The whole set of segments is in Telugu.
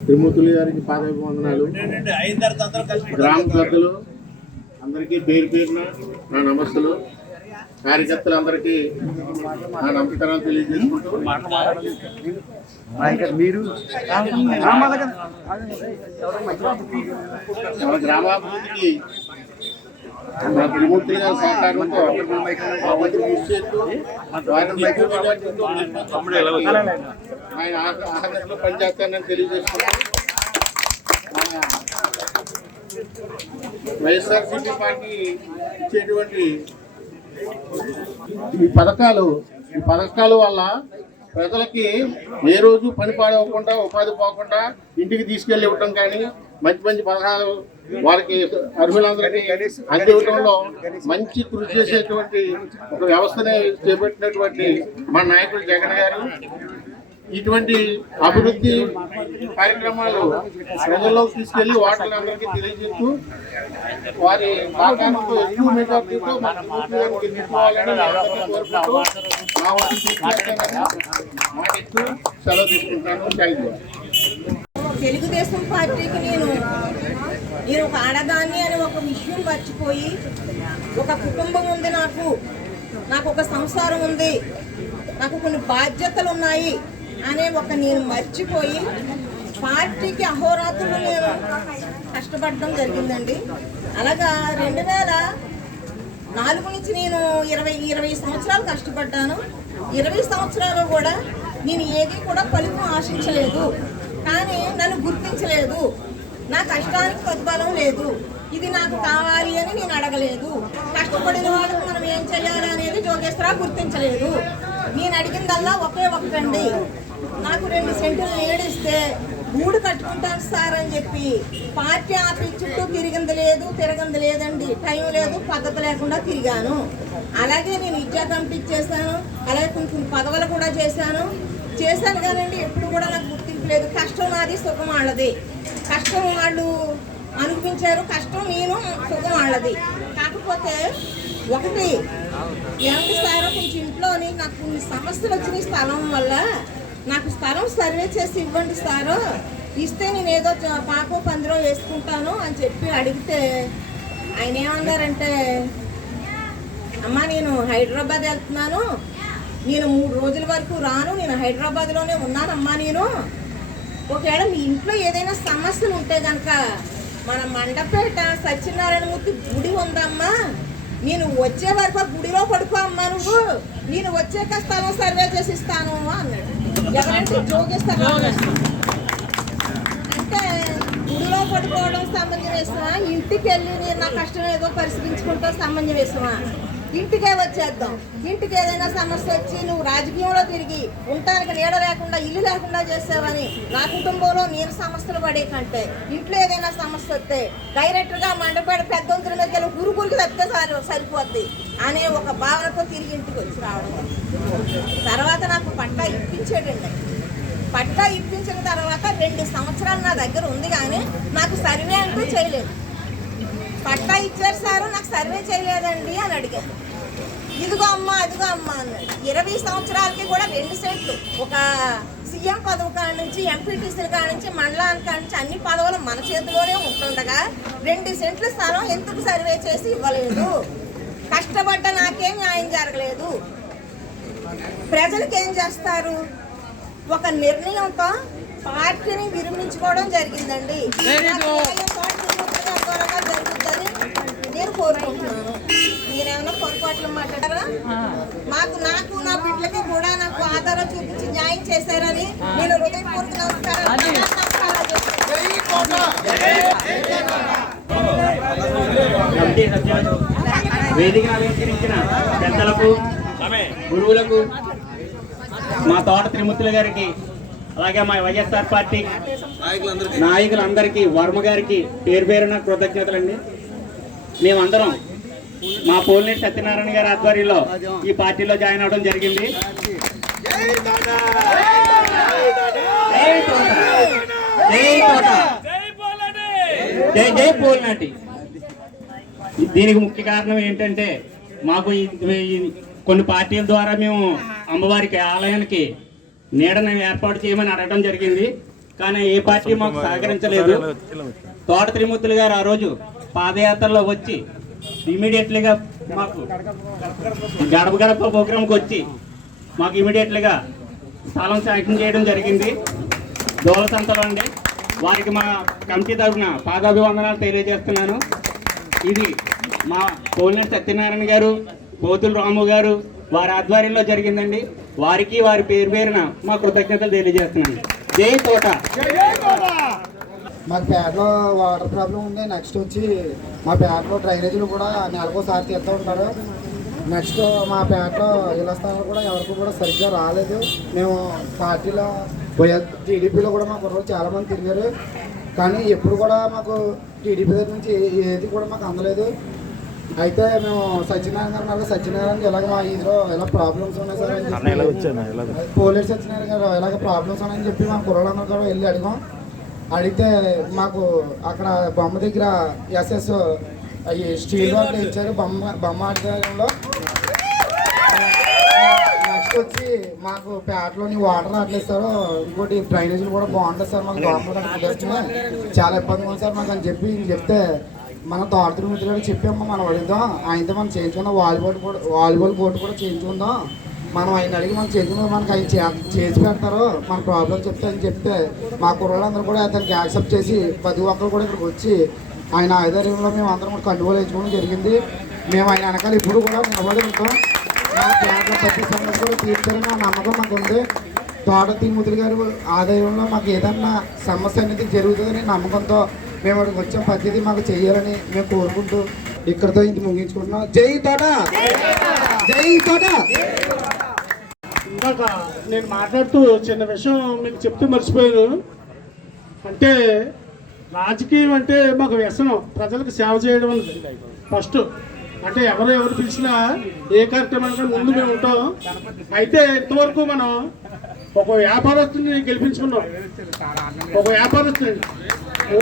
త్రిమూర్తులు గారికి పాదాభివందనాలు. గ్రామ పెద్దలు అందరికీ పేరు పేరున నా నమస్తులు కార్యకర్తలందరికీ నా నమస్కారాలు తెలియజేసుకుంటూ. మీరు? మన గ్రామాభివృద్ధికి మా గారి సహకారంతో ఆయన పనిచేస్తానని వైఎస్ఆర్సీపీ పార్టీ ఇచ్చేటువంటి ఈ పథకాలు ఈ పథకాల వల్ల ప్రజలకి ఏ రోజు పని పాడవకుండా ఉపాధి పోకుండా ఇంటికి తీసుకెళ్ళి ఇవ్వటం కానీ మంచి మంచి పథకాలు వారికి అర్హులందరికీ అందివ్వటంలో మంచి కృషి చేసేటువంటి ఒక వ్యవస్థని చేపట్టినటువంటి మన నాయకుడు జగన్ గారు. ఇటువంటి అభివృద్ధి కార్యక్రమాలు ప్రజల్లోకి తీసుకెళ్ళి ఓటర్లందరికీ తెలియజేస్తూ వారి సహకారంతో ఎక్కువ మెజార్టీతో మన ప్రభుత్వాన్ని గెలుచుకోవాలని కోరుకుంటూ నా వంతు సెలవు తీసుకుంటాను. తెలుగుదేశం పార్టీకి నేను నేను ఒక ఆడదాన్ని అని ఒక విషయం మర్చిపోయి ఒక కుటుంబం ఉంది నాకు. నాకు ఒక సంసారం ఉంది. నాకు కొన్ని బాధ్యతలు ఉన్నాయి. అనే ఒక నేను మర్చిపోయి పార్టీకి అహోరాత్రులు నేను కష్టపడడం జరిగిందండి. అలాగా రెండు వేల నాలుగు నుంచి నేను ఇరవై ఇరవై సంవత్సరాలు కష్టపడ్డాను. ఇరవై సంవత్సరాలు కూడా నేను ఏది కూడా ఫలితం ఆశించలేదు. కానీ నన్ను గుర్తించలేదు. నా కష్టానికి ప్రతిఫలం లేదు. ఇది నాకు కావాలి అని నేను అడగలేదు. కష్టపడిన వాళ్ళకు మనం ఏం చేయాలి అనేది జోగేశ్వర గుర్తించలేదు. నేను అడిగిందల్లా ఒకే ఒకటండి నాకు రెండు సెంట్లు ఏడిస్తే గూడు కట్టుకుంటాను సార్ అని చెప్పి పార్టీ ఆఫీస్ చుట్టూ తిరిగింది లేదు తిరగంది లేదండి. టైం లేదు పద్ధతి లేకుండా తిరిగాను. అలాగే నేను విద్యా కమిటీ చేశాను అలాగే కొంచెం పదవులు కూడా చేశాను. చేశాను కానండి ఎప్పుడు కూడా నాకు గుర్తింపు లేదు. కష్టం నాది సుఖం వాళ్ళది. కష్టం వాళ్ళు అనిపించారు కష్టం నేను సుఖం వాళ్ళది. కాకపోతే ఒకటి ఎవరి సార్ కొంచెం ఇంట్లోని నాకు కొన్ని సమస్యలు వచ్చినాయి స్థలం వల్ల. నాకు స్థలం సర్వే చేసి ఇవ్వండి సారు. ఇస్తే నేను ఏదో పాప పాకో పందిరో వేసుకుంటాను అని చెప్పి అడిగితే ఆయన ఏమన్నారంటే అమ్మా నేను హైదరాబాద్ వెళ్తున్నాను. నేను మూడు రోజుల వరకు రాను. నేను హైదరాబాద్లోనే ఉన్నానమ్మా నేను. ఒకవేళ మీ ఇంట్లో ఏదైనా సమస్యలు ఉంటే కనుక మన మండపేట సత్యనారాయణమూర్తి గుడి ఉందమ్మా. నేను వచ్చే వరకు గుడిలో పడుకో అమ్మా నువ్వు. నేను వచ్చాక స్థలం సర్వే చేసి ఇస్తాను అన్నాడు. ఎవరంటే జోగిస్తారు అంటే గుడిలో పడుకోవడం సమంజసమా ఇంటికి వెళ్ళి నేను నా కష్టం ఏదో పరిశీలించుకుంటూ సమంజసమా ఇంటికే వచ్చేద్దాం. ఇంటికి ఏదైనా సమస్య వచ్చి నువ్వు రాజకీయంలో తిరిగి ఉండటానికి నీడ లేకుండా ఇల్లు లేకుండా చేసావని నా కుటుంబంలో నేను సమస్యలు పడే కంటే ఇంట్లో ఏదైనా సమస్య వస్తే డైరెక్ట్గా మండపేట పెద్దంతుల మీద వెళ్ళి గురుగురికి తప్పితే సరి సరిపోద్ది. అనే ఒక భావనతో తిరిగి ఇంటికి వచ్చి రావడం. తర్వాత నాకు పట్టా ఇప్పించాడండి. పట్టా ఇప్పించిన తర్వాత రెండు సంవత్సరాలు నా దగ్గర ఉంది కానీ నాకు సర్వే అంటూ చేయలేదు. పట్టా ఇచ్చారు సారు నాకు సర్వే చేయలేదండి అని అడిగాను ఇదిగో అమ్మ అదిగో అమ్మ అన్నాడు. ఇరవై సంవత్సరాలకి కూడా రెండు సెంట్లు. ఒక సీఎం పదవి కాడ నుంచి ఎంపీటీసీల కాడ నుంచి మండలాల కాడ నుంచి అన్ని పదవులు మన చేతిలోనే ఉంటుండగా రెండు సెంట్లు స్థలం ఎందుకు సర్వే చేసి ఇవ్వలేదు? కష్టపడ్డ నాకేం న్యాయం జరగలేదు. ప్రజలకు ఏం చేస్తారు? ఒక నిర్ణయంతో పార్టీని విరమించుకోవడం జరిగిందండి. జరుగుతుందని నేను కోరుకుంటున్నాను. మీరేమైనా పొరపాట్లు మాట్లాడారా మాకు నాకు నా బిడ్డలకి కూడా నాకు ఆధారం చూపించి న్యాయం చేశారని నేను హృదయపూర్వక నమస్కారాలు వేదికను అలంకరించిన పెద్దలకు గురువులకు మా తోట త్రిమూర్తుల గారికి అలాగే మా వైఎస్ఆర్ పార్టీ నాయకులందరికీ. వర్మ గారికి పేరు పేరున కృతజ్ఞతలండి. మేమందరం మా పోలినెట్ సత్యనారాయణ గారి ఆధ్వర్యంలో ఈ పార్టీలో జాయిన్ అవడం జరిగింది. జై. జై తోట. జై జై పోలినాటి! దీనికి ముఖ్య కారణం ఏంటంటే మాకు కొన్ని పార్టీల ద్వారా మేము అమ్మవారికి ఆలయానికి నీడను ఏర్పాటు చేయమని అడగడం జరిగింది. కానీ ఏ పార్టీ మాకు సహకరించలేదు. తోట త్రిమూర్తులు గారు ఆ రోజు పాదయాత్రలో వచ్చి ఇమీడియట్లీగా మాకు గడప గడప ప్రోగ్రాంకి వచ్చి మాకు ఇమీడియట్లీగా స్థలం శాంక్షన్ చేయడం జరిగింది. దోల సంతలో అండి. వారికి మా కమిటీ తరఫున పాదాభివందనాలు తెలియజేస్తున్నాను. ఇది మా కోలినేని సత్యనారాయణ గారు పోతుల రాము గారు వారి ఆధ్వర్యంలో జరిగిందండి. వారికి వారి పేరు పేరున మా కృతజ్ఞతలు తెలియజేస్తున్నాను. జై తోట. మాకు పేటలో వాటర్ ప్రాబ్లం ఉంది. నెక్స్ట్ వచ్చి మా పేటలో డ్రైనేజీలు కూడా నెలకోసారి తీస్తూ ఉంటారు. నెక్స్ట్ మా పేటలో ఇళ్ళ స్థలాలు కూడా ఎవరికి కూడా సరిగ్గా రాలేదు. మేము పార్టీలో టీడీపీలో కూడా మా కుర్రోలు చాలామంది తిరిగారు. కానీ ఎప్పుడు కూడా మాకు టీడీపీ దగ్గర నుంచి ఏది కూడా మాకు అందలేదు. అయితే మేము సత్యనారాయణ గారు సత్యనారాయణ ఇలాగ మా ఇదిలో ఇలా ప్రాబ్లమ్స్ ఉన్నాయి సార్ పోలీస్ సత్యనారాయణ గారు ఇలాగ ప్రాబ్లమ్స్ ఉన్నాయని చెప్పి మా కుర్రలందరూ కూడా వెళ్ళి అడిగాం. అడిగితే మాకు అక్కడ బొమ్మ దగ్గర ఎస్ఎస్ అవి స్టీల్ వాళ్ళు ఇచ్చారు. బొమ్మ బొమ్మ నెక్స్ట్ వచ్చి మాకు పేటలోని వాటర్ అట్లేస్తారు ఇంకోటి డ్రైనేజీలు కూడా బాగుంటుంది సార్ మాకు దోమలు కూడా. చాలా ఇబ్బందిగా ఉంది సార్ మాకు అని చెప్పి చెప్తే మన తోటతిరి మిత్రులు గారు చెప్పాము మనం అడుగుదాం ఆయనతో మనం చేయించుకుందాం వాలీబాల్ కూడా వాలీబాల్ కోర్టు కూడా చేయించుకుందాం మనం ఆయన అడిగి మనం చేయించుకుందాం మనకి ఆయన చేసి పెడతారు మన ప్రాబ్లం చెప్తే అని చెప్తే మా కుర్రాళ్ళందరూ కూడా అతనికి యాక్సెప్ట్ చేసి ప్రతి ఒక్కరు కూడా ఇక్కడికి వచ్చి ఆయన ఆధ్వర్యంలో మేము అందరం కూడా కండుగోలు వేసుకోవడం జరిగింది. మేము ఆయన వెనకాల ఇప్పుడు కూడా నిలబడి ఉంటాం. మా ప్రతి సమస్య కూడా తీర్చారని నమ్మకం మాకు ఉంది తోట తిమ్మతులు గారు ఆదాయంలో మాకు ఏదన్నా సమస్య అనేది జరుగుతుందని నమ్మకంతో మేము అక్కడికి వచ్చే పద్ధతి మాకు చేయాలని మేము కోరుకుంటూ ఇక్కడితో ఇది ముగించుకుంటున్నాం జై తోట జై తోట ఇందాక నేను మాట్లాడుతూ చిన్న విషయం మీకు చెప్తే మర్చిపోయాను అంటే రాజకీయం అంటే మాకు వ్యసనం. ప్రజలకు సేవ చేయడం ఫస్ట్ అంటే ఎవరు ఎవరు పిలిచినా ఏ కార్యక్రమానికి ముందు మేము ఉంటాం. అయితే ఇంతవరకు మనం ఒక వ్యాపారస్తుని గెలిపించుకున్నాం. ఒక వ్యాపారస్తుని.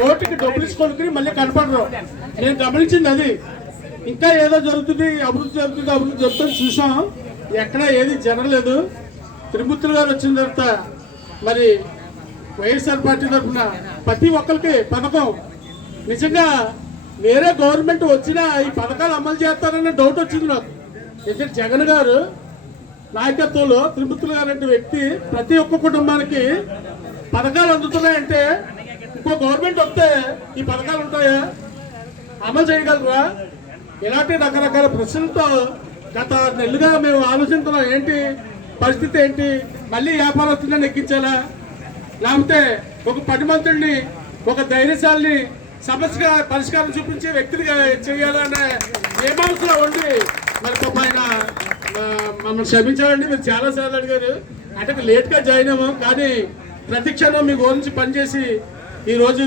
ఓటుకి డబ్బులు ఇచ్చుకొని మళ్ళీ కనపడరు. నేను గమనించింది అది. ఇంకా ఏదో జరుగుతుంది అభివృద్ధి జరుగుతుంది అభివృద్ధి జరుగుతుంది చూసాం. ఎక్కడ ఏది జరగలేదు. త్రిమూర్తులు గారు వచ్చిన తర్వాత మరి వైఎస్ఆర్ పార్టీ తరఫున ప్రతి ఒక్కరికి పథకం. నిజంగా వేరే గవర్నమెంట్ వచ్చినా ఈ పథకాలు అమలు చేస్తారన్న డౌట్ వచ్చింది నాకు. ఎందుకంటే జగన్ గారు నాయకత్వంలో త్రిమూర్తులు గారు వ్యక్తి ప్రతి ఒక్క కుటుంబానికి పథకాలు అందుతున్నాయంటే ఇంకో గవర్నమెంట్ వస్తే ఈ పథకాలు ఉంటాయా? అమలు చేయగలరా? ఇలాంటి రకరకాల ప్రశ్నలతో గత నెలలుగా మేము ఆలోచిస్తున్నాం. ఏంటి? పరిస్థితి ఏంటి? మళ్ళీ వ్యాపారస్తులను ఎక్కించాలా? లేకపోతే ఒక పది మంత్రుల్ని ఒక ధైర్యశాలని సమస్యగా పరిష్కారం చూపించే వ్యక్తిగా చేయాలనే నియమాంసలో ఉండి మరి పాప ఆయన మమ్మల్ని క్షమించాలండి. మీరు చాలా సార్లు అడిగారు. అంటే లేట్గా జాయిన్ అయ్యాము కానీ ప్రతి క్షణం మీ గురించి పనిచేసి ఈ రోజు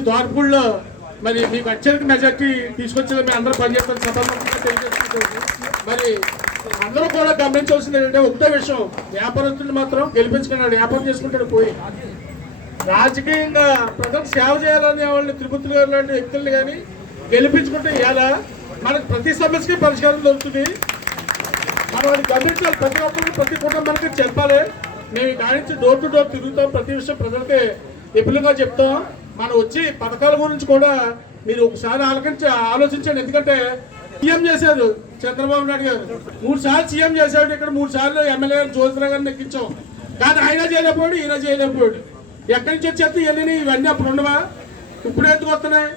మరి మీకు అత్యధిక మెజార్టీ తీసుకొచ్చిన మీ అందరూ పనిచేస్తాను సభాముఖంగా తెలియజేసుకుంటూ మరి అందరూ కూడా గమనించవలసింది ఏంటంటే ఒకటే విషయం. వ్యాపారస్తులు మాత్రం గెలిపించుకున్నాడు వ్యాపారం చేసుకుంటాడు పోయి. రాజకీయంగా ప్రజలకు సేవ చేయాలనే వాళ్ళని తిరుపతి గారు లాంటి వ్యక్తుల్ని కానీ గెలిపించుకుంటే ఎలా మనకు ప్రతి సమస్యకి పరిష్కారం దొరుకుతుంది. మనం అది గమనించాలి. ప్రతి ఒక్కరికి ప్రతి కుటుంబానికి చెప్పాలి. మేము కానించి డోర్ టు డోర్ తిరుగుతాం. ప్రతి విషయం ప్రజలకి విపులంగా చెప్తాం. మనం వచ్చి పథకాల గురించి కూడా మీరు ఒకసారి ఆలోచించ ఆలోచించండి. ఎందుకంటే సీఎం చేశారు చంద్రబాబు నాయుడు గారు. మూడు సార్లు సీఎం చేశాడు. ఇక్కడ మూడు సార్లు ఎమ్మెల్యే గారు జ్యోతిరావు గారిని ఎక్కించాం. కానీ ఆయన చేయలేకపోయాడు ఈయన చేయలేకపోయాడు. ఎక్కడి నుంచి వచ్చేస్తే ఇవన్నీ ఇవన్నీ అప్పుడు ఉండవా? ఇప్పుడు ఎందుకు వస్తున్నాయి?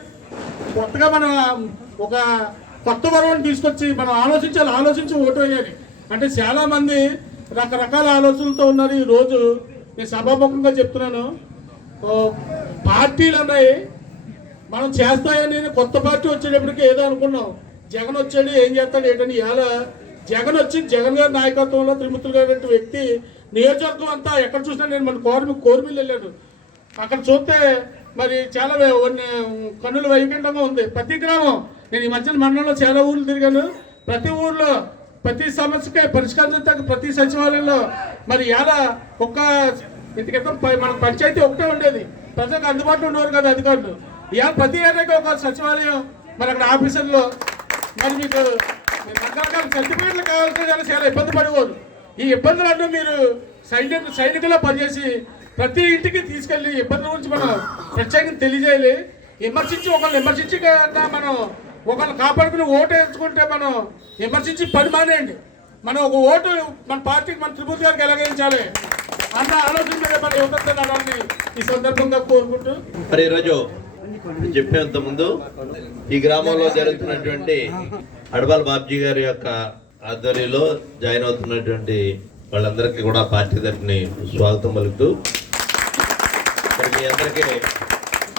కొత్తగా మన ఒక కొత్త వరవని తీసుకొచ్చి మనం ఆలోచించాలి ఆలోచించి ఓటు వేయాలి. అంటే చాలా మంది రకరకాల ఆలోచనలతో ఉన్నారు. ఈ రోజు నేను సభాముఖంగా చెప్తున్నాను. పార్టీలు ఉన్నాయి మనం చేస్తాయని కొత్త పార్టీ వచ్చేటప్పటికి ఏదో అనుకున్నాం. జగన్ వచ్చాడు ఏం చేస్తాడు ఏంటని ఇవాళ జగన్ వచ్చి జగన్ గారి నాయకత్వంలో త్రిమూర్తులు గారి వ్యక్తి నియోజకవర్గం అంతా ఎక్కడ చూసినా నేను మన కోరిమి కోరిమిలు వెళ్ళాను. అక్కడ చూస్తే మరి చాలా కొన్ని కన్నుల వైకుంఠంగా ఉంది. ప్రతి గ్రామం నేను ఈ మధ్యన మండలంలో చాలా ఊర్లు తిరిగాను. ప్రతి ఊర్లో ప్రతి సమస్యకే పరిష్కరించడానికి ప్రతి సచివాలయంలో మరి ఎలా ఒక్క ఇంత క్రితం మన పంచాయతీ ఒకటే ఉండేది. ప్రజలకు అందుబాటులో ఉండేవారు కదా అధికారులు. ఇవాళ ప్రతి ఏరియాకి ఒక సచివాలయం మరి అక్కడ ఆఫీసర్లో మరి మీకు రకరకాల సర్టిఫికేట్లు కావాల్సిన చాలా చాలా ఇబ్బంది పడేవారు. ఈ ఇబ్బందులన్నీ మీరు సైనిక సైనికుల్లో పనిచేసి ప్రతి ఇంటికి తీసుకెళ్ళి ఇబ్బందుల గురించి మనం ప్రత్యేకంగా తెలియజేయాలి. విమర్శించి ఒకళ్ళు విమర్శించి కన్నా మనం ఒకళ్ళు కాపాడుకుని ఓటు వేసుకుంటే మనం విమర్శించి పని మానేయండి. మనం ఒక ఓటు మన పార్టీకి మన త్రిపూర్తి గారికి ఎలాగించాలి అన్న ఆలోచన మీద మన యువత ఈ సందర్భంగా కోరుకుంటూ మరి ఈరోజు చెప్పేంత ముందు ఈ గ్రామంలో జరుగుతున్నటువంటి అడబాల్ బాబ్జీ గారి యొక్క ఆధ్వర్యంలో జాయిన్ అవుతున్నటువంటి వాళ్ళందరికీ కూడా పార్టీ తరఫుని స్వాగతం పలుకుతూ మరి మీ అందరికీ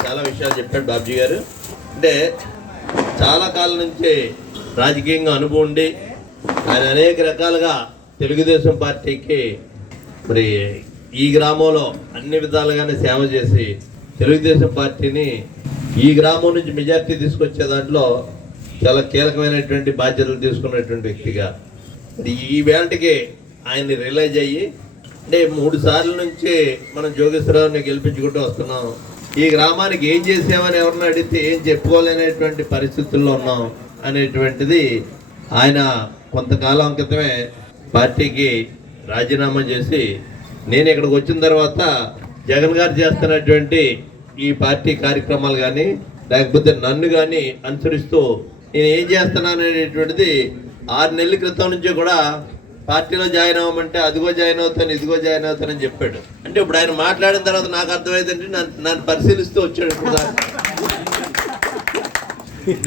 చాలా విషయాలు చెప్పాడు బాబ్జీ గారు. అంటే చాలా కాలం నుంచి రాజకీయంగా అనుభవం ఉండి ఆయన అనేక రకాలుగా తెలుగుదేశం పార్టీకి మరి ఈ గ్రామంలో అన్ని విధాలుగానే సేవ చేసి తెలుగుదేశం పార్టీని ఈ గ్రామం నుంచి మెజార్టీ తీసుకొచ్చే దాంట్లో చాలా కీలకమైనటువంటి బాధ్యతలు తీసుకున్నటువంటి వ్యక్తిగా. ఈ వేళకి ఆయన్ని రియలైజ్ అయ్యి అంటే మూడు సార్లు నుంచి మనం జోగేశ్వరరావుని గెలిపించుకుంటూ వస్తున్నాం. ఈ గ్రామానికి ఏం చేసామని ఎవరిని అడిగితే ఏం చెప్పుకోలేనటువంటి పరిస్థితుల్లో ఉన్నాం అనేటువంటిది ఆయన కొంతకాలం క్రితమే పార్టీకి రాజీనామా చేసి నేను ఇక్కడికి వచ్చిన తర్వాత జగన్ గారు చేస్తున్నటువంటి ఈ పార్టీ కార్యక్రమాలు కానీ లేకపోతే నన్ను కానీ అనుసరిస్తూ నేను ఏం చేస్తున్నాను అనేటువంటిది ఆరు నెలల క్రితం నుంచి కూడా పార్టీలో జాయిన్ అవ్వమంటే అదిగో జాయిన్ అవుతాను ఇదిగో జాయిన్ అవుతానని చెప్పాడు. అంటే ఇప్పుడు ఆయన మాట్లాడిన తర్వాత నాకు అర్థమైందంటే నన్ను నన్ను పరిశీలిస్తూ వచ్చాడు ఇప్పుడు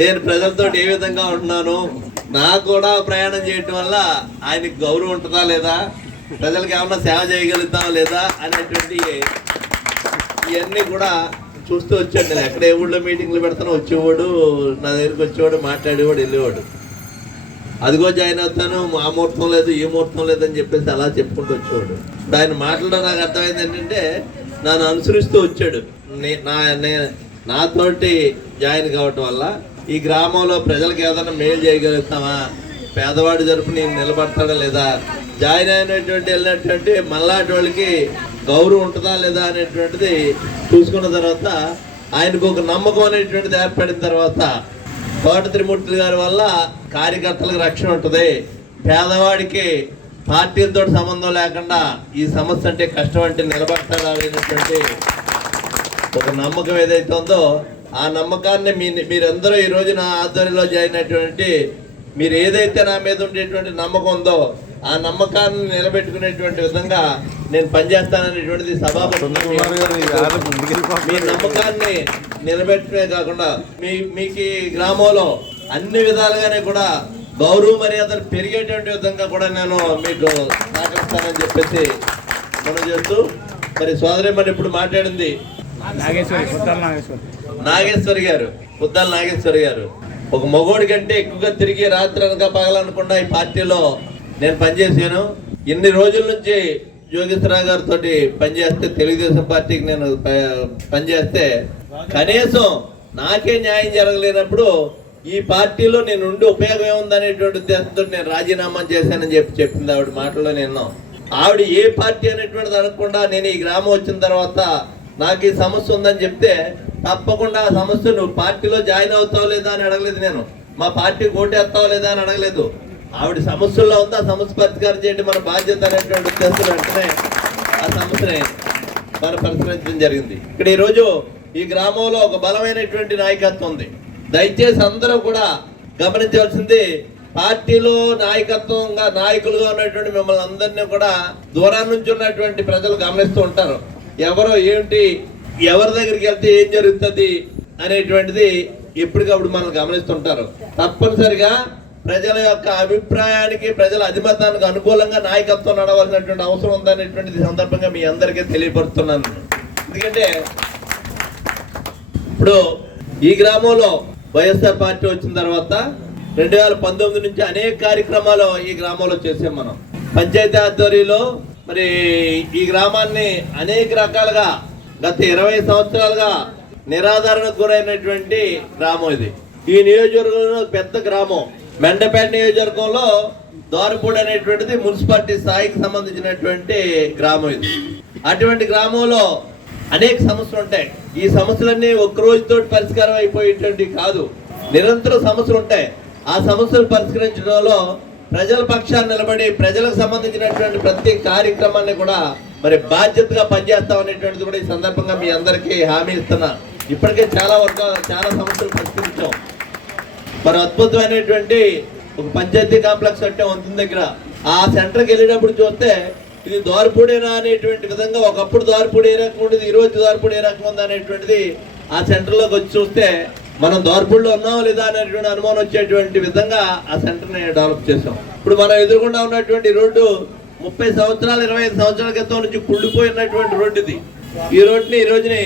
నేను ప్రజలతో ఏ విధంగా ఉంటున్నాను? నాకు కూడా ప్రయాణం చేయటం వల్ల ఆయనకి గౌరవం ఉంటుందా లేదా? ప్రజలకు ఏమన్నా సేవ చేయగలుగుతామా లేదా? అనేటువంటి ఇవన్నీ కూడా చూస్తూ వచ్చాడు. నేను ఎక్కడ ఏ ఊళ్ళో మీటింగ్లు పెడతానో వచ్చేవాడు నా దగ్గరికి వచ్చేవాడు మాట్లాడేవాడు వెళ్ళేవాడు. అదిగో జాయిన్ అవుతాను ఆ ముహూర్తం లేదు ఈ ముహూర్తం లేదని చెప్పేసి అలా చెప్పుకుంటూ వచ్చేవాడు. ఇప్పుడు ఆయన మాటలో నాకు అర్థమైంది ఏంటంటే నన్ను అనుసరిస్తూ వచ్చాడు. నే- నా నేను నాతోటి జాయిన్ కావటం వల్ల ఈ గ్రామంలో ప్రజలకు ఏదైనా మేలు చేయగలుగుతామా? పేదవాడి తరపు నేను నిలబడతాడా లేదా? జాయిన్ అయినటువంటి వెళ్ళినటువంటి మళ్ళాటి వాళ్ళకి గౌరవం ఉంటుందా లేదా అనేటువంటిది చూసుకున్న తర్వాత ఆయనకు ఒక నమ్మకం అనేటువంటిది ఏర్పడిన తర్వాత కోట త్రిమూర్తులు గారి వల్ల కార్యకర్తలకు రక్షణ ఉంటుంది. పేదవాడికి పార్టీలతో సంబంధం లేకుండా ఈ సమస్య అంటే కష్టం అంటే నిలబడతాడనేటువంటి ఒక నమ్మకం ఏదైతే ఉందో ఆ నమ్మకాన్ని మీ మీరందరూ ఈ రోజున నా ఆధ్వర్యంలో జాయిన్ మీరు ఏదైతే నా మీద ఉండేటువంటి నమ్మకం ఉందో ఆ నమ్మకాన్ని నిలబెట్టుకునేటువంటి విధంగా నేను పనిచేస్తాననేటువంటిది సభాపతి మీ నమ్మకాన్ని నిలబెట్టమే కాకుండా మీ మీకు గ్రామంలో అన్ని విధాలుగానే కూడా గౌరవ మర్యాదలు పెరిగేటువంటి విధంగా కూడా నేను మీకు సహకరిస్తానని చెప్పేసి మనం చేస్తూ మరి సోదరి మరి ఇప్పుడు మాట్లాడింది నాగేశ్వరి గారు పుద్దాల నాగేశ్వరి గారు. ఒక మగోడి కంటే ఎక్కువగా తిరిగి రాత్రి అనక పగలనుకుండా ఈ పార్టీలో నేను పనిచేసాను ఇన్ని రోజుల నుంచి యోగేశ్వరరావు గారితో పనిచేస్తే తెలుగుదేశం పార్టీకి నేను పనిచేస్తే కనీసం నాకే న్యాయం జరగలేనప్పుడు ఈ పార్టీలో నేను ఉండి ఉపయోగం ఏముందనేటువంటి ఉద్దేశంతో నేను రాజీనామా చేశానని చెప్పి చెప్పింది ఆవిడ మాటలో నేను. ఆవిడ ఏ పార్టీ అనేటువంటిది అనకుండా నేను ఈ గ్రామం వచ్చిన తర్వాత నాకు ఈ సమస్య ఉందని చెప్తే తప్పకుండా ఆ సమస్య నువ్వు పార్టీలో జాయిన్ అవుతావు లేదా అని అడగలేదు నేను. మా పార్టీ ఓటేస్తావు లేదా అని అడగలేదు. ఆవిడ సమస్యల్లో ఉంది? ఆ సమస్య పరిష్కారం చేయండి. మన బాధ్యత అనేటువంటి ఉద్దేశం వెంటనే ఆ సమస్యని మనం పరిష్కరించడం జరిగింది. ఇక్కడ ఈరోజు ఈ గ్రామంలో ఒక బలమైనటువంటి నాయకత్వం ఉంది. దయచేసి అందరూ కూడా గమనించవలసింది పార్టీలో నాయకత్వంగా నాయకులుగా ఉన్నటువంటి మిమ్మల్ని అందరినీ కూడా దూరం నుంచి ఉన్నటువంటి ప్రజలు గమనిస్తూ ఉంటారు. ఎవరో ఏంటి ఎవరి దగ్గరికి వెళ్తే ఏం జరుగుతుంది అనేటువంటిది ఎప్పటికప్పుడు మనం గమనిస్తుంటారు. తప్పనిసరిగా ప్రజల యొక్క అభిప్రాయానికి ప్రజల అధిమతానికి అనుకూలంగా నాయకత్వం నడవలసినటువంటి అవసరం ఉందనేటువంటిది సందర్భంగా మీ అందరికీ తెలియపరుస్తున్నాను. ఎందుకంటే ఇప్పుడు ఈ గ్రామంలో వైఎస్ఆర్ పార్టీ వచ్చిన తర్వాత రెండు వేల పంతొమ్మిది నుంచి అనేక కార్యక్రమాలు ఈ గ్రామంలో చేసాం మనం. పంచాయతీ ఆధ్వర్యంలో మరి ఈ గ్రామాన్ని అనేక రకాలుగా గత ఇరవై సంవత్సరాలుగా నిరాధారణకు గురైనటువంటి గ్రామం ఇది. ఈ నియోజకవర్గంలో పెద్ద గ్రామం. మెండపేట నియోజకవర్గంలో దోరపూడి అనేటువంటిది మున్సిపాలిటీ స్థాయికి సంబంధించినటువంటి గ్రామం ఇది. అటువంటి గ్రామంలో అనేక సమస్యలు ఉంటాయి. ఈ సమస్యలన్నీ ఒక్క రోజుతో పరిష్కారం అయిపోయేటువంటి కాదు. నిరంతరం సమస్యలు ఉంటాయి. ఆ సమస్యలు పరిష్కరించడంలో ప్రజల పక్షాన్ని నిలబడి ప్రజలకు సంబంధించినటువంటి ప్రతి కార్యక్రమాన్ని కూడా మరి బాధ్యతగా పనిచేస్తాం అనేటువంటిది కూడా ఈ సందర్భంగా మీ అందరికీ హామీ ఇస్తున్నా. ఇప్పటికే చాలా వరకు చాలా సమస్యలు పరిష్కరించాం. మరి అద్భుతమైనటువంటి ఒక పంచాయతీ కాంప్లెక్స్ అంటే ఉంటుంది దగ్గర. ఆ సెంటర్కి వెళ్ళేటప్పుడు చూస్తే ఇది దారిపూడేనా అనేటువంటి విధంగా ఒకప్పుడు దోరపూడి ఏ రకం ఉండేది ఈరోజు రోజు ఏ రకం ఉంది అనేటువంటిది ఆ సెంటర్లోకి వచ్చి చూస్తే మనం దోరపూడిలో ఉన్నాం లేదా అనేటువంటి అనుమానం వచ్చేటువంటి విధంగా ఆ సెంటర్ని డెవలప్ చేసాం ఇప్పుడు మనం ఎదురుకుండా ఉన్నటువంటి రోడ్డు ముప్పై సంవత్సరాలు ఇరవై ఐదు సంవత్సరాల క్రితం నుంచి కుళ్ళిపోయినటువంటి రోడ్డు ఇది ఈ రోడ్డుని ఈ రోజుని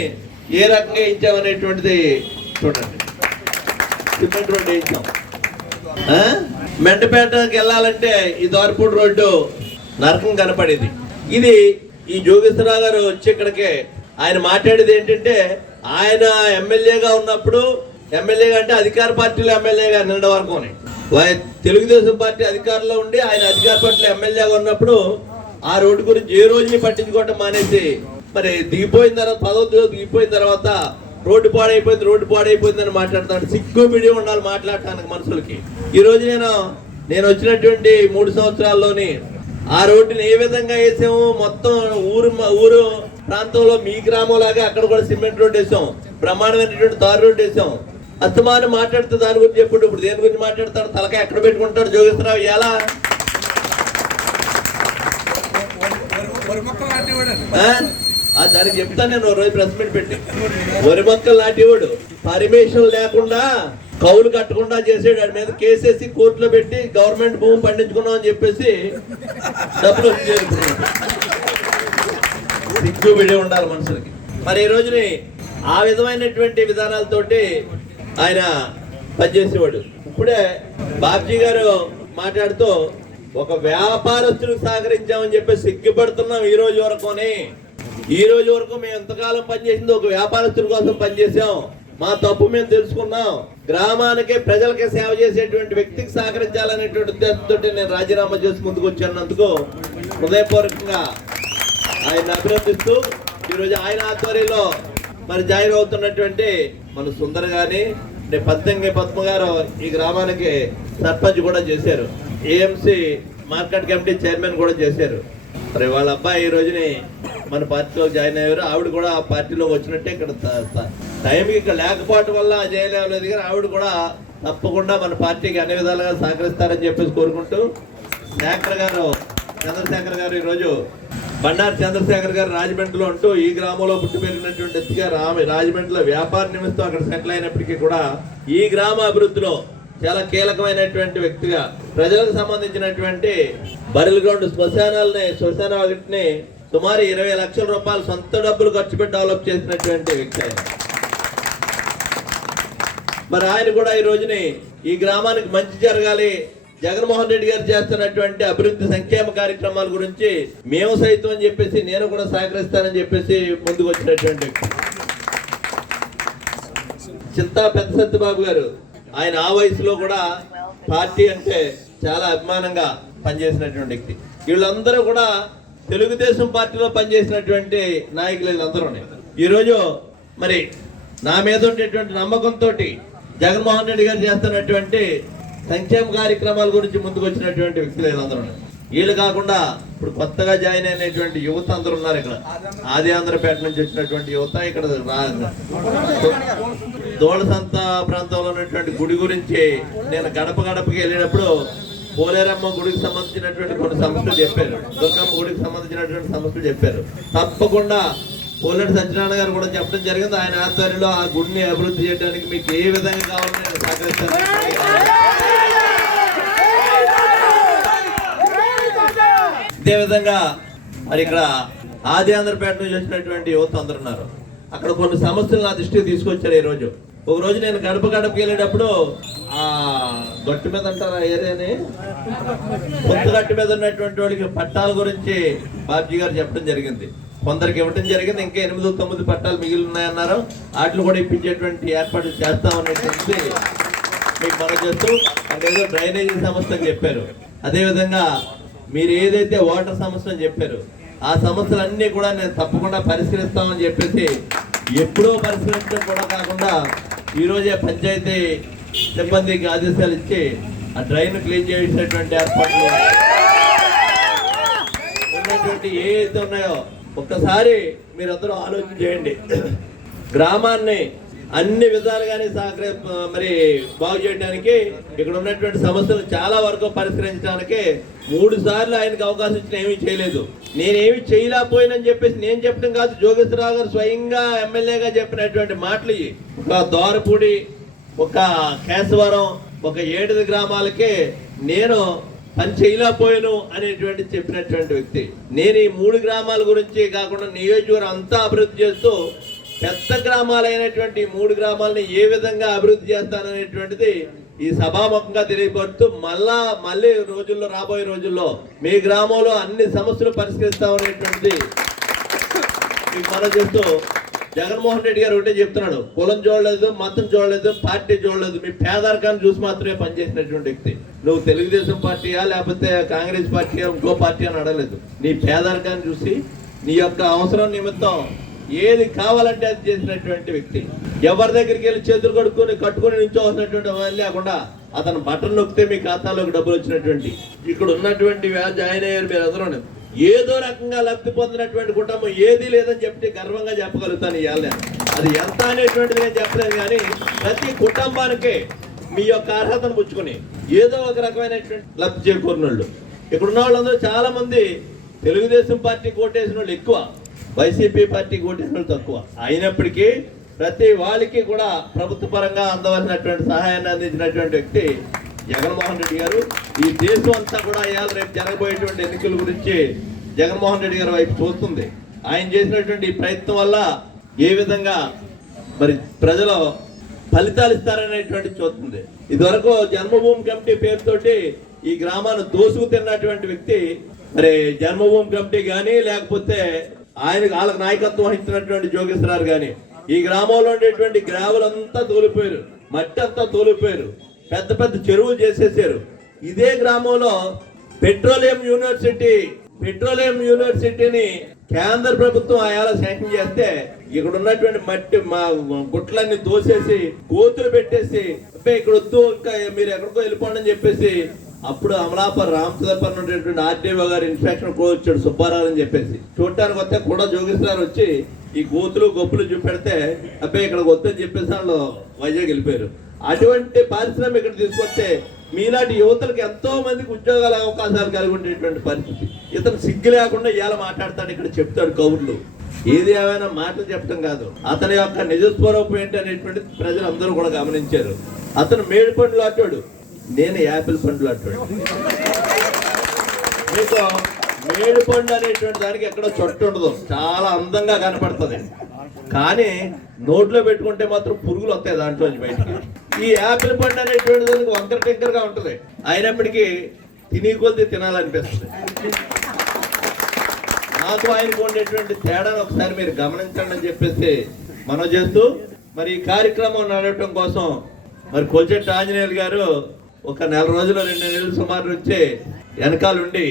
ఏ రకంగా ఇచ్చామనేటువంటిది చూడండి. Cement road వేయించాం. మెండపేటకి వెళ్ళాలంటే ఈ దోరపూడి రోడ్డు నరకం కనపడేది. ఇది ఈ జోగేశ్వరరావు గారు వచ్చి ఇక్కడికి ఆయన మాట్లాడేది ఏంటంటే ఆయన ఎమ్మెల్యేగా ఉన్నప్పుడు ఎమ్మెల్యే అంటే అధికార పార్టీలో ఎమ్మెల్యేగా నిన్న వరకు తెలుగుదేశం పార్టీ అధికారంలో ఉండి ఆయన అధికార పార్టీలో ఎమ్మెల్యేగా ఉన్నప్పుడు ఆ రోడ్డు గురించి ఏ రోజుని పట్టించుకోవటం మానేసి మరి దిగిపోయిన తర్వాత పదవ దిగిపోయిన తర్వాత రోడ్డు పాడైపోయింది రోడ్డు పాడైపోయింది అని మాట్లాడతాడు సిగ్గు మీడియం ఉండాలి మాట్లాడటానికి మనుషులకి. ఈరోజు నేను నేను వచ్చినటువంటి మూడు సంవత్సరాల్లోని ఆ రోడ్డుని ఏ విధంగా వేసాము? మొత్తం ఊరు ఊరు ప్రాంతంలో మీ గ్రామం లాగా అక్కడ కూడా సిమెంట్ రోడ్డు వేసాం. బ్రహ్మాండమైనటువంటి తారు రోడ్డు వేసాం. అస్తమాను మాట్లాడితే దాని గురించి చెప్పుడు ఇప్పుడు దేని గురించి మాట్లాడతాడు? తలక ఎక్కడ పెట్టుకుంటాడు? జోగేశ్వరరావు ఎలా? దానికి చెప్తాను నేను. రోజు ప్రెస్ మీట్ పెట్టి. వరి మొక్కలు లాంటివాడు పర్మిషన్ లేకుండా కౌలు కట్టకుండా చేసాడు వాడి మీద కేసేసి కోర్టులో పెట్టి గవర్నమెంట్ భూమి పండించుకున్నాం అని చెప్పేసి డబ్బులు సిగ్గు విడి ఉండాలి మనుషులకి. మరి ఈ రోజుని ఆ విధమైనటువంటి విధానాలతోటి ఆయన పనిచేసేవాడు. ఇప్పుడే బాబ్జీ గారు మాట్లాడుతూ ఒక వ్యాపారస్తులకు సహకరించామని చెప్పి సిగ్గుపడుతున్నాం ఈ రోజు వరకుని. ఈ రోజు వరకు మేము ఎంతకాలం పనిచేసింది ఒక వ్యాపారస్తుల కోసం పనిచేసాం మా తప్పు మేము తెలుసుకున్నాం. గ్రామానికి ప్రజలకి సేవ చేసేటువంటి వ్యక్తికి సహకరించాలనేటువంటి ఉద్దేశంతో నేను రాజీనామా చేసి ముందుకు వచ్చినందుకు హృదయపూర్వకంగా ఆయన అభినందిస్తూ ఈరోజు ఆయన ఆధ్వర్యంలో మరి జాయిన్ అవుతున్నటువంటి మన సుందర్ గాని అంటే పద్దంగి పద్మ గారు ఈ గ్రామానికి సర్పంచ్ కూడా చేశారు. ఏఎంసి మార్కెట్ కమిటీ చైర్మన్ కూడా చేశారు. మరి వాళ్ళ అబ్బాయి ఈ రోజుని మన పార్టీలో జాయిన్ అయ్యారు. ఆవిడ కూడా ఆ పార్టీలో వచ్చినట్టే ఇక్కడ టైంకి ఇక్కడ లేకపోవటం వల్ల చేయలేదు కానీ ఆవిడ కూడా తప్పకుండా మన పార్టీకి అన్ని విధాలుగా సహకరిస్తారని చెప్పేసి కోరుకుంటూ శేఖర్ గారు చంద్రశేఖర్ గారు ఈరోజు బండారు చంద్రశేఖర్ గారు రాజమండ్రిలో ఉంటూ ఈ గ్రామంలో పుట్టి పెరిగినటువంటి వ్యక్తిగా రామ. రాజమండ్రిలో వ్యాపార నిమిత్తం అక్కడ సెటిల్ అయినప్పటికీ కూడా ఈ గ్రామ అభివృద్ధిలో చాలా కీలకమైనటువంటి వ్యక్తిగా ప్రజలకు సంబంధించినటువంటి బరిల్ గ్రౌండ్ శ్మశానాలని శ్మశాన వాటిని సుమారు ఇరవై లక్షల రూపాయలు సొంత డబ్బులు ఖర్చు పెట్టి డెవలప్ చేసినటువంటి వ్యక్తి ఆయన. మరి ఆయన కూడా ఈ రోజుని ఈ గ్రామానికి మంచి జరగాలి జగన్మోహన్ రెడ్డి గారు చేస్తున్నటువంటి అభివృద్ధి సంక్షేమ కార్యక్రమాల గురించి మేము సైతం అని చెప్పేసి నేను కూడా సహకరిస్తానని చెప్పేసి ముందుకు వచ్చినటువంటి చింతా పెద్ద సత్యబాబు గారు ఆయన ఆ వయసులో కూడా పార్టీ అంటే చాలా అభిమానంగా పనిచేసినటువంటి వ్యక్తి. వీళ్ళందరూ కూడా తెలుగుదేశం పార్టీలో పనిచేసినటువంటి నాయకులు వీళ్ళందరూ ఈరోజు మరి నా మీద ఉండేటువంటి నమ్మకంతో జగన్మోహన్ రెడ్డి గారు చేస్తున్నటువంటి సంక్షేమ కార్యక్రమాల గురించి ముందుకు వచ్చినటువంటి వ్యక్తులు వీళ్ళందరూ వీళ్ళు కాకుండా ఇప్పుడు కొత్తగా జాయిన్ అయినటువంటి యువత అందరూ ఉన్నారు ఇక్కడ. ఆది ఆంధ్రపేట నుంచి వచ్చినటువంటి యువత ఇక్కడ దోళసంత ప్రాంతంలో ఉన్నటువంటి గుడి గురించి నేను గడప గడపకి వెళ్ళినప్పుడు పోలేరమ్మ గుడికి సంబంధించినటువంటి కొన్ని సమస్యలు చెప్పారు. దుర్గమ్మ గుడికి సంబంధించినటువంటి సమస్యలు చెప్పారు. తప్పకుండా పోలేటి సత్యనారాయణ గారు కూడా చెప్పడం జరిగింది. ఆయన ఆధ్వర్యంలో ఆ గుడిని అభివృద్ధి చేయడానికి మీకు ఏ విధంగా కావాలని నేను సహకరిస్తాను ఇదే విధంగా మరి ఇక్కడ ఆది ఆంధ్రపేట నుంచి వచ్చినటువంటి యువత అందరు ఉన్నారు. అక్కడ కొన్ని సమస్యలు నా దృష్టికి తీసుకొచ్చారు ఈ రోజు. ఒక రోజు నేను గడప గడపకి వెళ్ళేటప్పుడు ఆ గట్టు మీద అంటారా ఏరియాని? పొత్తు గట్టు మీద ఉన్నటువంటి వాడికి పట్టాల గురించి బాబ్జీ గారు చెప్పడం జరిగింది. కొందరికి ఇవ్వటం జరిగింది. ఇంకా ఎనిమిది తొమ్మిది పట్టాలు మిగిలి ఉన్నాయన్నారు వాటిని కూడా ఇప్పించేటువంటి ఏర్పాట్లు చేస్తామనేటువంటి మీకు మనం చేస్తూ అదేదో డ్రైనేజీ సమస్య అని చెప్పారు. అదేవిధంగా మీరు ఏదైతే వాటర్ సమస్య అని చెప్పారు ఆ సమస్యలన్నీ కూడా నేను తప్పకుండా పరిష్కరిస్తామని చెప్పేసి ఎప్పుడో పరిష్కరించడం కూడా కాకుండా ఈరోజే పంచాయతీ సిబ్బందికి ఆదేశాలు ఇచ్చి ఆ డ్రైన్ క్లీన్ చేసేటువంటి ఏర్పాట్లు ఉన్నటువంటి ఏ అయితే ఉన్నాయో ఒక్కసారి మీరందరూ ఆలోచన చేయండి. గ్రామాన్ని అన్ని విధాలుగానే సహకరి మరి బాగు చేయడానికి ఇక్కడ ఉన్నటువంటి సమస్యలు చాలా వరకు పరిష్కరించడానికి మూడు సార్లు ఆయనకు అవకాశం ఇచ్చిన ఏమీ చేయలేదు. నేనేమి చేయలేకపోయినని చెప్పేసి నేను చెప్పడం కాదు జోగేశ్వరరావు గారు స్వయంగా ఎమ్మెల్యేగా చెప్పినటువంటి మాటలు ఒక దోరపూడి ఒక కేశవరం ఒక ఏడు గ్రామాలకే నేను పని చేయలేకపోయాను అనేటువంటి చెప్పినటువంటి వ్యక్తి. నేను ఈ మూడు గ్రామాల గురించి కాకుండా నియోజకవర్గం అంతా అభివృద్ధి చేస్తూ పెద్ద గ్రామాలైనటువంటి మూడు గ్రామాలని ఏ విధంగా అభివృద్ధి చేస్తాననేటువంటిది ఈ సభాముఖంగా తెలియపడుతూ మళ్ళా మళ్ళీ రోజుల్లో రాబోయే రోజుల్లో మీ గ్రామంలో అన్ని సమస్యలు పరిష్కరిస్తామనేటువంటిది మీకు మనం చెప్తూ జగన్మోహన్ రెడ్డి గారు ఒకటే చెప్తున్నాడు కులం చూడలేదు మతం చూడలేదు పార్టీ చూడలేదు మీ పేదరికాన్ని చూసి మాత్రమే పనిచేసినటువంటి వ్యక్తి. నువ్వు తెలుగుదేశం పార్టీయా లేకపోతే కాంగ్రెస్ పార్టీయా ఇంకో పార్టీ అని అడగలేదు. నీ పేదరికాన్ని చూసి నీ యొక్క అవసరం నిమిత్తం ఏది కావాలంటే అది చేసినటువంటి వ్యక్తి. ఎవరి దగ్గరికి వెళ్ళి చేతులు కడుక్కొని కట్టుకొని నిల్చోవలసినటువంటి వాళ్ళు లేకుండా అతను బటన్ నొక్కితే మీ ఖాతాలోకి డబ్బులు వచ్చినటువంటి. ఇక్కడ ఉన్నటువంటి జాయిన్ అయ్యారు మీరు అందరూ ఏదో రకంగా లబ్ధి పొందినటువంటి కుటుంబం ఏది లేదని చెప్తే గర్వంగా చెప్పగలుగుతాను ఇవాళ అది ఎంత అనేటువంటిది నేను చెప్పలేదు కానీ ప్రతి కుటుంబానికే మీ యొక్క అర్హతను పుచ్చుకొని ఏదో ఒక రకమైనటువంటి లబ్ధి చేకూరిన వాళ్ళు. ఇక్కడ ఉన్న వాళ్ళందరూ చాలా మంది తెలుగుదేశం పార్టీ కోటేసిన వాళ్ళు ఎక్కువ వైసీపీ పార్టీ కోటేసిన వాళ్ళు తక్కువ. అయినప్పటికీ ప్రతి వాళ్ళకి కూడా ప్రభుత్వ పరంగా అందవలసినటువంటి సహాయాన్ని అందించినటువంటి వ్యక్తి జగన్మోహన్ రెడ్డి గారు. ఈ దేశం అంతా కూడా ఇవాళ రేపు జరగబోయేటువంటి ఎన్నికల గురించి జగన్మోహన్ రెడ్డి గారి వైపు చూస్తుంది. ఆయన చేసినటువంటి ప్రయత్నం వల్ల ఏ విధంగా మరి ప్రజలు ఫలితాలు ఇస్తారనేటువంటి చూస్తుంది. ఇదివరకు జన్మభూమి కమిటీ పేరుతోటి ఈ గ్రామాన్ని దోసుకు తిన్నటువంటి వ్యక్తి మరి జన్మభూమి కమిటీ కానీ లేకపోతే ఆయన వాళ్ళకి నాయకత్వం వహించినటువంటి జోగేశ్వరారు కానీ ఈ గ్రామంలో ఉండేటువంటి గ్రావులంతా తోలిపోయారు. మట్టి అంతా తోలిపోయారు. పెద్ద పెద్ద చెరువులు చేసేసారు. ఇదే గ్రామంలో పెట్రోలియం యూనివర్సిటీ పెట్రోలియం యూనివర్సిటీని కేంద్ర ప్రభుత్వం ఆయాల శాంక్షన్ చేస్తే ఇక్కడ ఉన్నటువంటి మట్టి మా గుట్లన్నీ దోసేసి కోతులు పెట్టేసి అబ్బే ఇక్కడ వద్దు ఇంకా మీరు ఎక్కడికో వెళ్ళిపోండి అని చెప్పేసి అప్పుడు అమలాపర్ రామచంద్రపురం ఉండేటువంటి ఆర్డీఓ గారు ఇన్స్పెక్షన్ కూడా వచ్చాడు సుబ్బారావు అని చెప్పేసి. చూడటానికి వస్తే కూడా జోగిస్తారు వచ్చి ఈ కూతులు గొప్పలు చూపెడితే అబ్బాయి ఇక్కడ వద్దని చెప్పేసి వాళ్ళు వైజాగ్ వెళ్ళిపోయారు. అటువంటి పరిశ్రమ ఇక్కడ తీసుకొస్తే మీలాంటి యువతలకు ఎంతో మందికి ఉద్యోగాల అవకాశాలు కలిగి ఉండేటువంటి పరిస్థితి. ఇతను సిగ్గు లేకుండా ఎలా మాట్లాడతాడు ఇక్కడ చెప్తాడు కౌరులు. ఏది ఏమైనా మాటలు చెప్పడం కాదు. అతని యొక్క నిజస్వరూపం ఏంటి అనేటువంటి ప్రజలు అందరూ కూడా గమనించారు. అతను మేడి పండ్లు అట్టాడు నేను యాపిల్ పండ్లు అట్టాడు మీకు మేడిపండు అనేటువంటి దానికి ఎక్కడ చొట్టు ఉండదు. చాలా అందంగా కనపడుతుంది. కానీ నోట్లో పెట్టుకుంటే మాత్రం పురుగులు వస్తాయి దాంట్లో బయటికి. ఈ యాపిల్ పండు అనేటువంటి దానికి వంకర టెంకరగా ఉంటుంది. అయినప్పటికీ తిని కొద్ది తినాలనిపిస్తుంది. నాకు ఆయనకు ఉండేటువంటి తేడాను ఒకసారి మీరు గమనించండి అని చెప్పేసి మనం చేస్తూ మరి ఈ కార్యక్రమం నడవటం కోసం మరి కొల్చెట్టు ఆంజనేయులు గారు ఒక నెల రోజులు రెండు నెలలు సుమారు నుంచి వెనకాలండి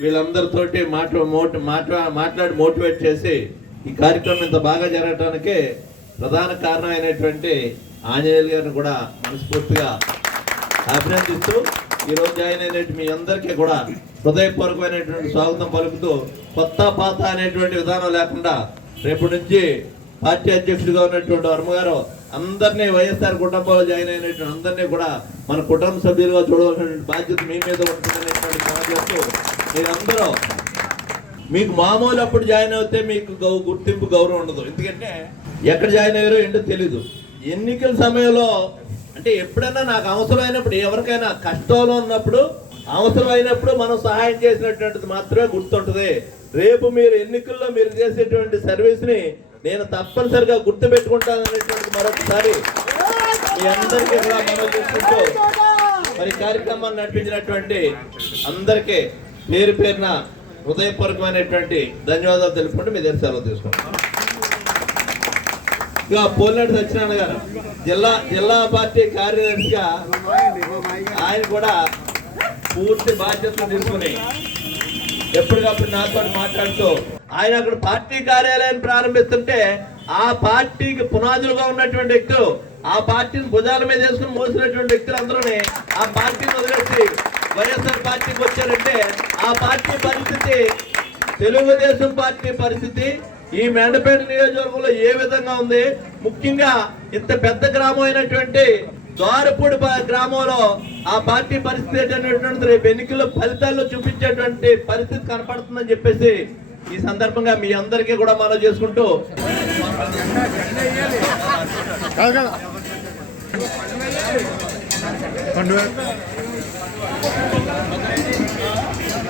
వీళ్ళందరితోటి మాట మోట మాట్లా మాట్లాడి మోటివేట్ చేసి ఈ కార్యక్రమం ఇంత బాగా జరగటానికి ప్రధాన కారణమైనటువంటి ఆంజనేయులు గారిని కూడా మనస్ఫూర్తిగా అభినందిస్తూ ఈ రోజు జాయిన్ అయినటువంటి మీ అందరికీ కూడా హృదయపూర్వకమైనటువంటి స్వాగతం పలుకుతూ కొత్త పాత అనేటువంటి విధానం లేకుండా రేపటి నుంచి పార్టీ అధ్యక్షుడిగా ఉన్నటువంటి వర్మగారు అందరినీ వైఎస్ఆర్ కుటుంబంలో జాయిన్ అయినటువంటి అందరినీ కూడా మన కుటుంబ సభ్యులుగా చూడవలసినటువంటి బాధ్యత మీ మీద ఉంటుందనేటువంటి మనం మీరందరూ మీకు మామూలు అప్పుడు జాయిన్ అవుతే మీకు గౌ- గుర్తింపు గౌరవం ఉండదు. ఎందుకంటే ఎక్కడ జాయిన్ అయ్యారో ఏంటో తెలీదు. ఎన్నికల సమయంలో అంటే ఎప్పుడైనా నాకు అవసరమైనప్పుడు ఎవరికైనా కష్టంలో ఉన్నప్పుడు అవసరమైనప్పుడు మనం సహాయం చేసినటువంటిది మాత్రమే గుర్తుంటుంది. రేపు మీరు ఎన్నికల్లో మీరు చేసేటువంటి సర్వీస్ని నేను తప్పనిసరిగా గుర్తు పెట్టుకుంటాను అనేటువంటి మరొకసారి మీ అందరికీ మనం మరి కార్యక్రమాన్ని నడిపించినటువంటి అందరికీ పేరు పేరున హృదయపూర్వకమైనటువంటి ధన్యవాదాలు తెలుపుకుంటూ మీ దగ్గర సెలవు తీసుకుంటాం. ఇక పోలినాడు సత్యనారాయణ గారు జిల్లా జిల్లా పార్టీ కార్యదర్శిగా ఆయన కూడా పూర్తి బాధ్యతలు తీసుకుని ఎప్పటికప్పుడు నాతో మాట్లాడుతూ ఆయన అక్కడ పార్టీ కార్యాలయాన్ని ప్రారంభిస్తుంటే ఆ పార్టీకి పునాదులుగా ఉన్నటువంటి వ్యక్తులు ఆ పార్టీని భుజాల మీద వేసుకుని మోసినటువంటి వ్యక్తులు ఆ పార్టీని వదిలేసి వైఎస్ఆర్ పార్టీకి వచ్చారంటే ఆ పార్టీ పరిస్థితి తెలుగుదేశం పార్టీ పరిస్థితి ఈ మెండపేట నియోజకవర్గంలో ఏ విధంగా ఉంది? ముఖ్యంగా ఇంత పెద్ద గ్రామం అయినటువంటి ద్వారపూడి గ్రామంలో ఆ పార్టీ పరిస్థితి అనేటువంటి రేపు ఎన్నికల ఫలితాల్లో చూపించేటువంటి పరిస్థితి కనపడుతుందని చెప్పేసి ఈ సందర్భంగా మీ అందరికీ కూడా మనం చేసుకుంటూ పండుగ